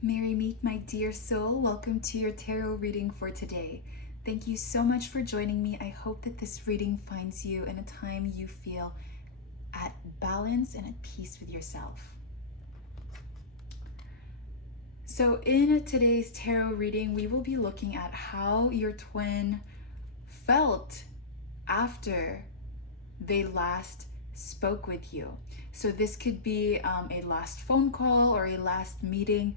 Mary Meek, my dear soul, welcome to your tarot reading for today. Thank you so much for joining me. I hope that this reading finds you in a time you feel at balance and at peace with yourself. So in today's tarot reading, we will be looking at how your twin felt after they last spoke with you. So this could be a last phone call or a last meeting,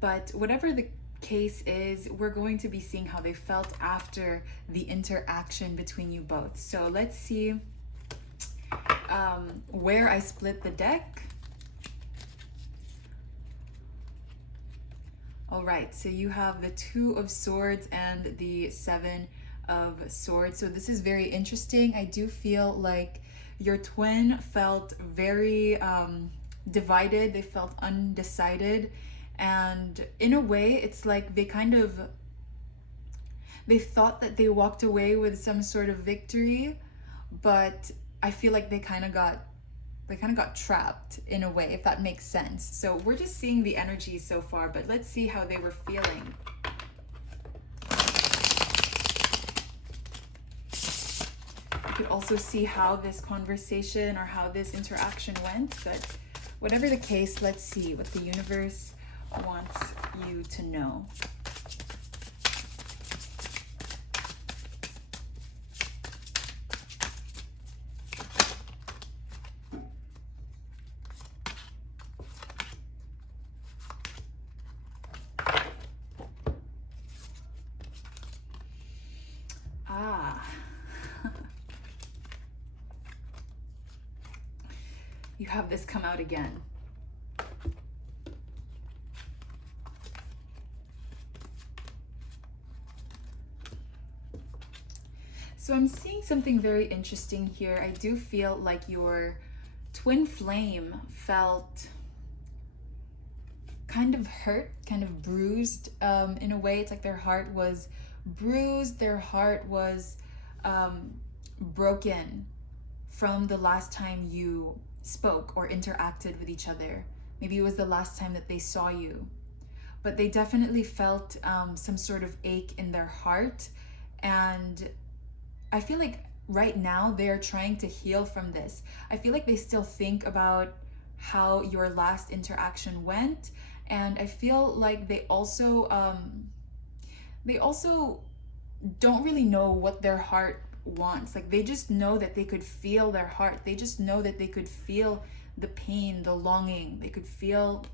but whatever the case is, we're going to be seeing how they felt after the interaction between you both. So let's see where I split the deck. All right, so you have the Two of Swords and the Seven of Swords. So this is very interesting. I do feel like your twin felt very divided. They felt undecided. And in a way, it's like they thought that they walked away with some sort of victory, but I feel like they kind of got trapped in a way, if that makes sense. So we're just seeing the energy so far, but let's see how they were feeling. You could also see how this conversation or how this interaction went, but whatever the case, let's see what the universe wants you to know. You have this come out again. So I'm seeing something very interesting here. I do feel like your twin flame felt kind of hurt, kind of bruised in a way. It's like their heart was bruised, their heart was broken from the last time you spoke or interacted with each other. Maybe it was the last time that they saw you. But they definitely felt some sort of ache in their heart. And I feel like right now they're trying to heal from this. I feel like they still think about how your last interaction went. And I feel like they also don't really know what their heart wants. Like they just know that they could feel their heart. They just know that they could feel the pain, the longing. They could feel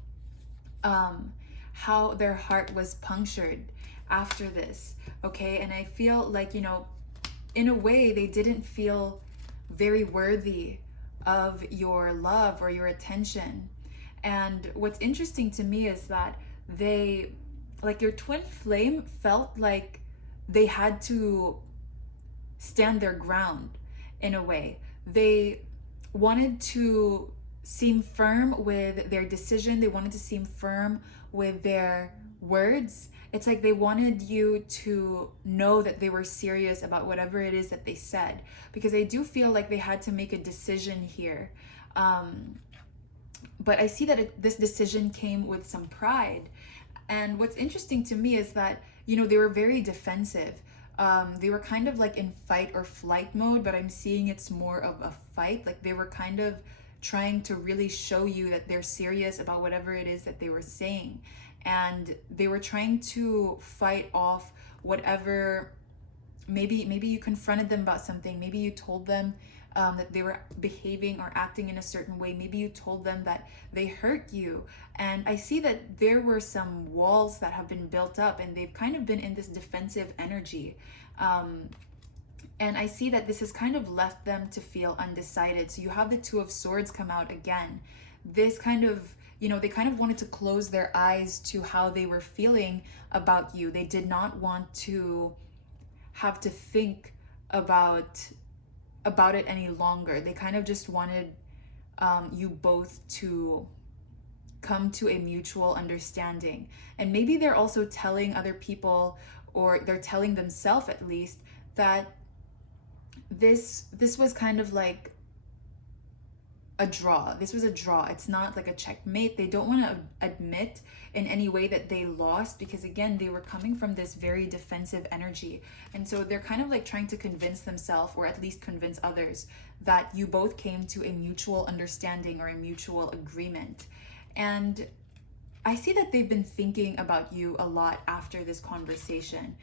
how their heart was punctured after this. Okay, and I feel like, in a way, they didn't feel very worthy of your love or your attention. And what's interesting to me is that your twin flame felt like they had to stand their ground in a way. They wanted to seem firm with their decision. They wanted to seem firm with their words. It's like they wanted you to know that they were serious about whatever it is that they said, because I do feel like they had to make a decision here. But I see that this decision came with some pride. And what's interesting to me is that, they were very defensive. They were kind of like in fight or flight mode, but I'm seeing it's more of a fight. Like they were kind of trying to really show you that they're serious about whatever it is that they were saying. And they were trying to fight off whatever, maybe you confronted them about something. Maybe you told them that they were behaving or acting in a certain way. Maybe you told them that they hurt you. And I see that there were some walls that have been built up and they've kind of been in this defensive energy. And I see that this has kind of left them to feel undecided. So you have the Two of Swords come out again. This kind of, they kind of wanted to close their eyes to how they were feeling about you. They did not want to have to think about it any longer. They kind of just wanted you both to come to a mutual understanding. And maybe they're also telling other people, or they're telling themselves at least, that this was kind of like a draw. This was a draw. It's not like a checkmate. They don't want to admit in any way that they lost, because again, they were coming from this very defensive energy. And so they're kind of like trying to convince themselves, or at least convince others, that you both came to a mutual understanding or a mutual agreement. And I see that they've been thinking about you a lot after this conversation.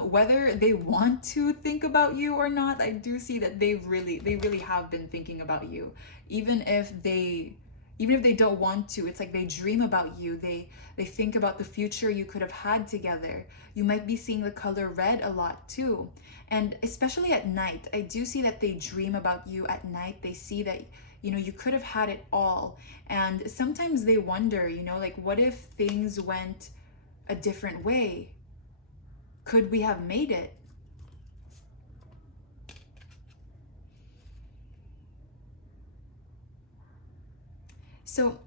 Whether they want to think about you or not, I do see that they really have been thinking about you. Even if they don't want to, it's like they dream about you. They think about the future you could have had together. You might be seeing the color red a lot too. And especially at night, I do see that they dream about you at night. They see that, you could have had it all. And sometimes they wonder, like, what if things went a different way? Could we have made it? So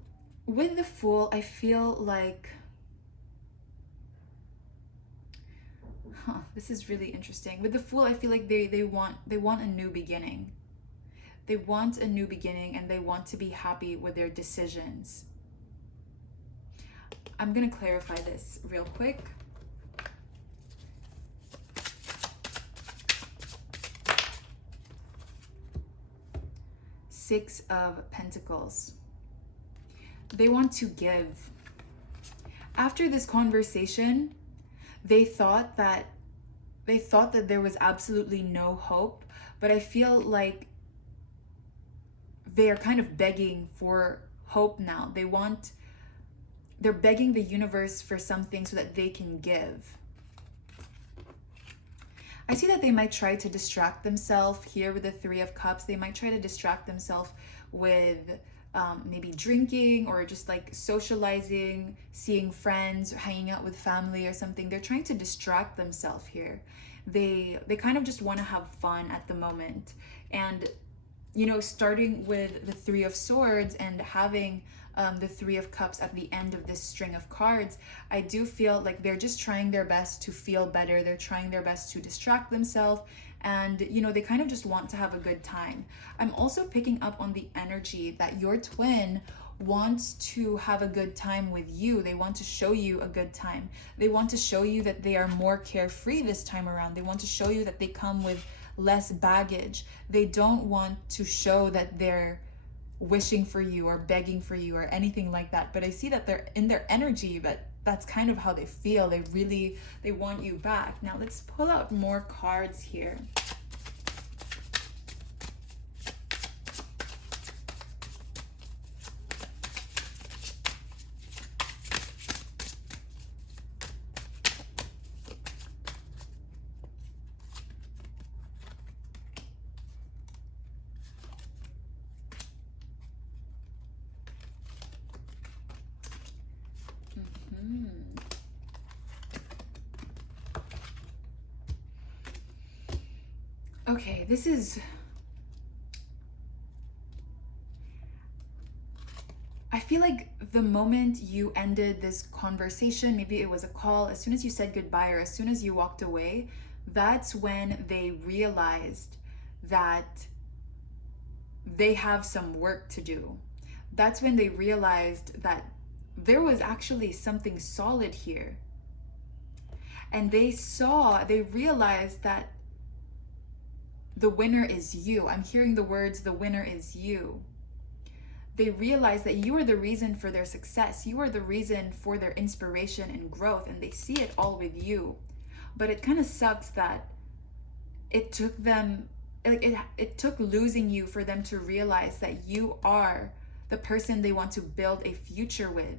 with the Fool, I feel like, this is really interesting. With the Fool, I feel like they want a new beginning. They want a new beginning, and they want to be happy with their decisions. I'm going to clarify this real quick. Six of Pentacles. They want to give. After this conversation, they thought that there was absolutely no hope, but I feel like they are kind of begging for hope now. They're begging the universe for something so that they can give. I see that they might try to distract themselves here with the Three of Cups. They might try to distract themselves with maybe drinking, or just like socializing, seeing friends, hanging out with family or something. They're trying to distract themselves here. They kind of just want to have fun at the moment. And starting with the Three of Swords and having the Three of Cups at the end of this string of cards, I do feel like they're just trying their best to feel better. They're trying their best to distract themselves, and they kind of just want to have a good time. I'm also picking up on the energy that your twin wants to have a good time with you. They want to show you a good time. They want to show you that they are more carefree this time around. They want to show you that they come with less baggage. They don't want to show that they're wishing for you or begging for you or anything like that. But I see that they're in their energy, but that's kind of how they feel. They want you back. Now let's pull out more cards here. Okay, this is... I feel like the moment you ended this conversation, maybe it was a call, as soon as you said goodbye or as soon as you walked away, that's when they realized that they have some work to do. That's when they realized that there was actually something solid here. And they realized that the winner is you. I'm hearing the words, the winner is you. They realize that you are the reason for their success. You are the reason for their inspiration and growth, and they see it all with you. But it kind of sucks that it took them, it took losing you for them to realize that you are the person they want to build a future with.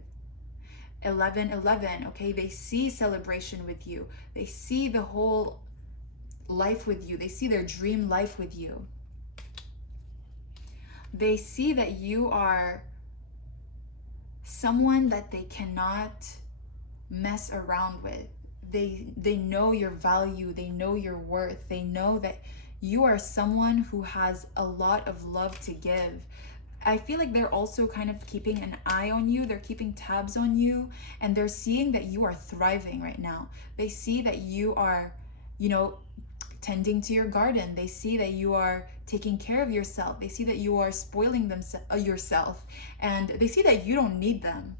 11-11, okay? They see celebration with you. They see the whole life with you. They see their dream life with you. They see that you are someone that they cannot mess around with. They know your value. They know your worth. They know that you are someone who has a lot of love to give. I feel like they're also kind of keeping an eye on you. They're keeping tabs on you, and they're seeing that you are thriving right now. They see that you are, tending to your garden. They see that you are taking care of yourself. They see that you are spoiling yourself, and they see that you don't need them.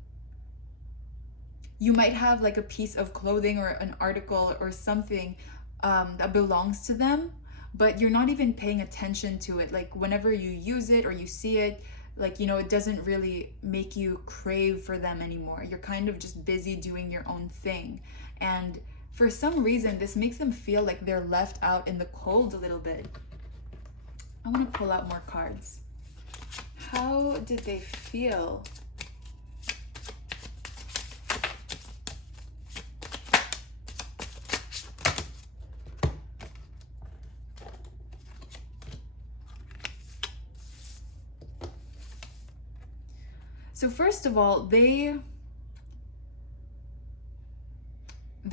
You might have like a piece of clothing or an article or something that belongs to them, but you're not even paying attention to it. Like whenever you use it or you see it, like, you know, it doesn't really make you crave for them anymore. You're kind of just busy doing your own thing. And for some reason, this makes them feel like they're left out in the cold a little bit. I want to pull out more cards. How did they feel? So first of all, they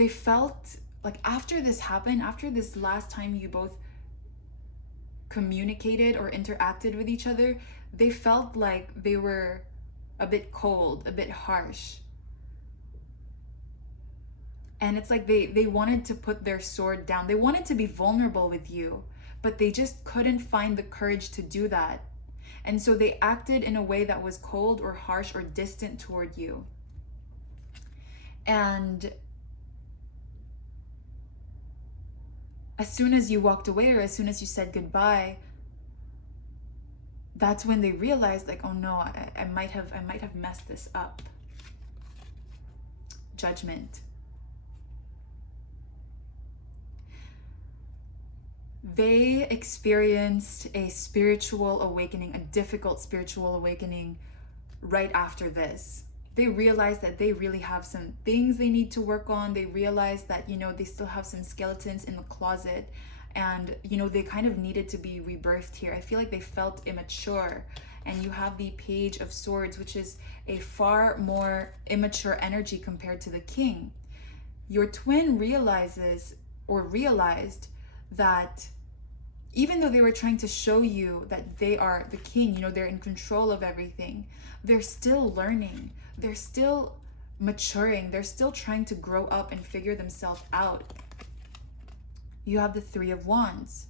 felt like after this happened, after this last time you both communicated or interacted with each other, they felt like they were a bit cold, a bit harsh. And it's like they wanted to put their sword down. They wanted to be vulnerable with you, but they just couldn't find the courage to do that. And so they acted in a way that was cold or harsh or distant toward you. And as soon as you walked away or as soon as you said goodbye, that's when they realized, like, oh no, I might have messed this up. Judgment. They experienced a spiritual awakening, a difficult spiritual awakening right after this. They realized that they really have some things they need to work on. They realized that, you know, they still have some skeletons in the closet, and, you know, they kind of needed to be rebirthed here. I feel like they felt immature. And you have the Page of Swords, which is a far more immature energy compared to the King. Your twin realized that even though they were trying to show you that they are the king, you know, they're in control of everything, they're still learning, they're still maturing, they're still trying to grow up and figure themselves out. You have the Three of Wands.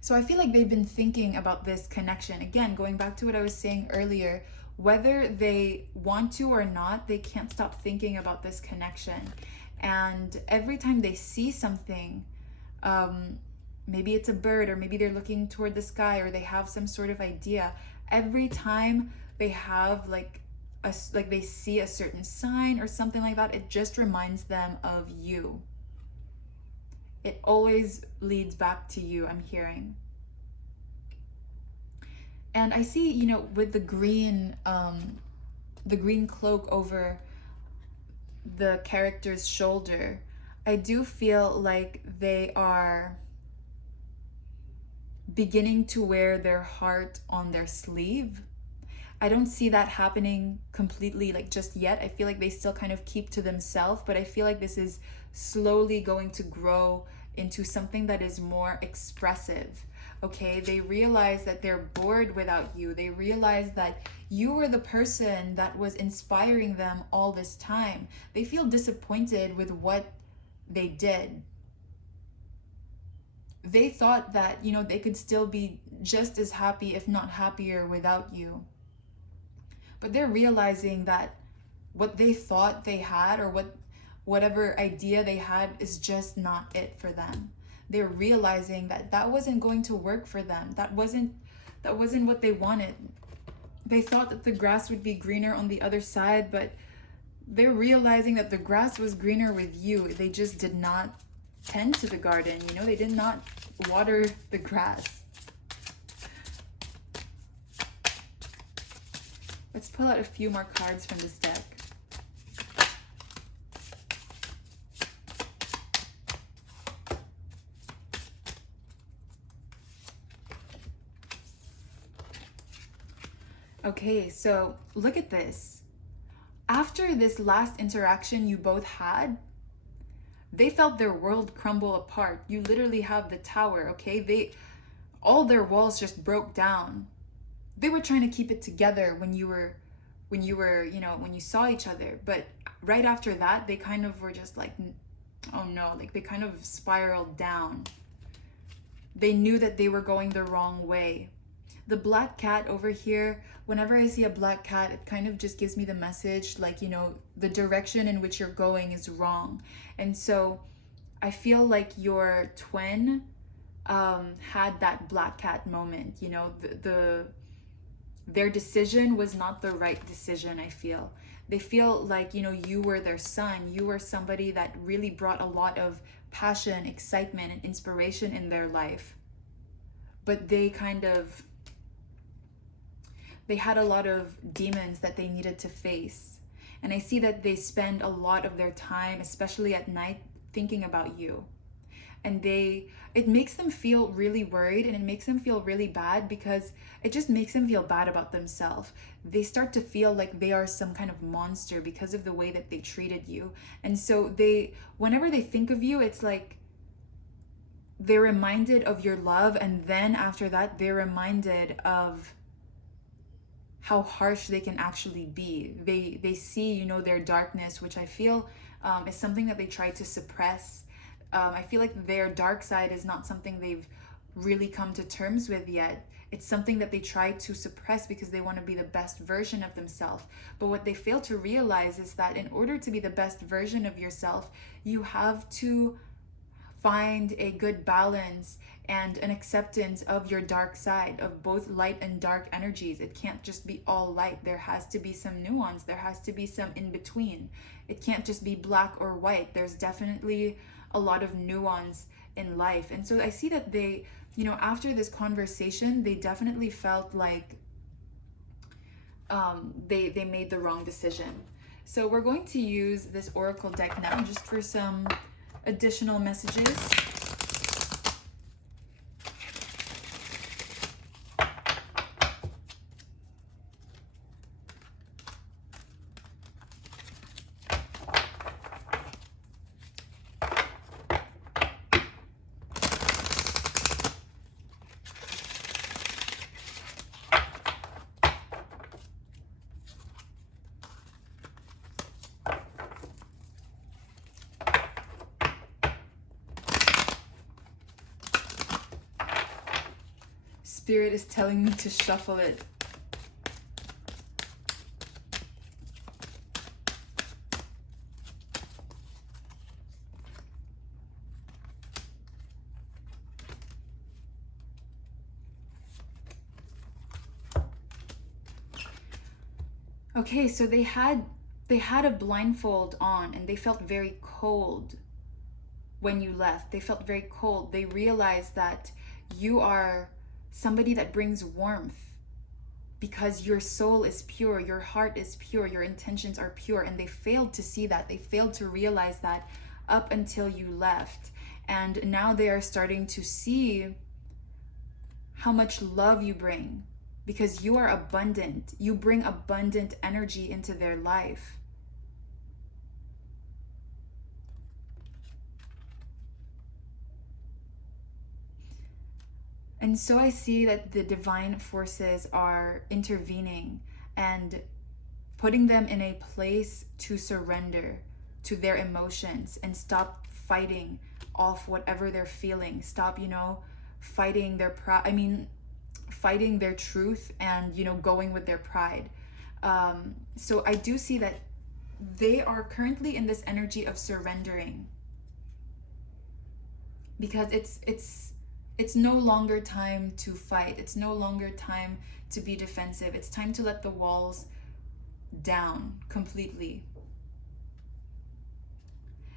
So I feel like they've been thinking about this connection. Again, going back to what I was saying earlier, whether they want to or not, they can't stop thinking about this connection. And every time they see something, maybe it's a bird, or maybe they're looking toward the sky, or they have some sort of idea, every time they have like they see a certain sign or something like that, it just reminds them of you. It always leads back to you, I'm hearing. And I see, you know, with the green cloak over the character's shoulder, I do feel like they are beginning to wear their heart on their sleeve. I don't see that happening completely, like, just yet. I feel like they still kind of keep to themselves, but I feel like this is slowly going to grow into something that is more expressive. Okay, they realize that they're bored without you. They realize that you were the person that was inspiring them all this time. They feel disappointed with what they did. They thought that, you know, they could still be just as happy, if not happier, without you. But they're realizing that what they thought they had, or whatever idea they had, is just not it for them. They're realizing that that wasn't going to work for them. That wasn't what they wanted. They thought that the grass would be greener on the other side, but they're realizing that the grass was greener with you. They just did not tend to the garden, you know, they did not water the grass. Let's pull out a few more cards from this deck. Okay, so look at this. After this last interaction you both had, they felt their world crumble apart. You literally have the tower, okay? All their walls just broke down. They were trying to keep it together when you saw each other, but right after that, they kind of were just like, oh no, like they kind of spiraled down. They knew that they were going the wrong way. The black cat over here, whenever I see a black cat, it kind of just gives me the message like, the direction in which you're going is wrong. And so I feel like your twin had that black cat moment. Their decision was not the right decision, I feel. They feel like, you were their son. You were somebody that really brought a lot of passion, excitement, and inspiration in their life. But they had a lot of demons that they needed to face. And I see that they spend a lot of their time, especially at night, thinking about you. And it makes them feel really worried, and it makes them feel really bad because it just makes them feel bad about themselves. They start to feel like they are some kind of monster because of the way that they treated you. And so whenever they think of you, it's like they're reminded of your love, and then after that, they're reminded of how harsh they can actually be. They see, their darkness, which I feel is something that they try to suppress. I feel like their dark side is not something they've really come to terms with yet. It's something that they try to suppress because they want to be the best version of themselves. But what they fail to realize is that in order to be the best version of yourself, you have to find a good balance and an acceptance of your dark side, of both light and dark energies. It can't just be all light. There has to be some nuance. There has to be some in between. It can't just be black or white. There's definitely a lot of nuance in life. And so I see that they, after this conversation, they definitely felt like they made the wrong decision. So we're going to use this oracle deck now just for some additional messages. Spirit is telling me to shuffle it. Okay, so they had a blindfold on, and they felt very cold when you left. They felt very cold. They realized that you are somebody that brings warmth because your soul is pure, your heart is pure, your intentions are pure, and they failed to see that. They failed to realize that up until you left. And now they are starting to see how much love you bring because you are abundant. You bring abundant energy into their life. And so I see that the divine forces are intervening and putting them in a place to surrender to their emotions and stop fighting off whatever they're feeling. Stop, fighting their fighting their truth and, going with their pride. So I do see that they are currently in this energy of surrendering because it's no longer time to fight. It's no longer time to be defensive. It's time to let the walls down completely.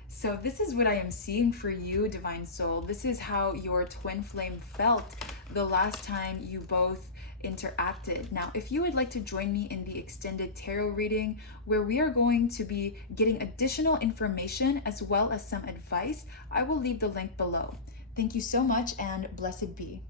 So this is what I am seeing for you, Divine Soul. This is how your twin flame felt the last time you both interacted. Now, if you would like to join me in the extended tarot reading where we are going to be getting additional information as well as some advice, I will leave the link below. Thank you so much and blessed be.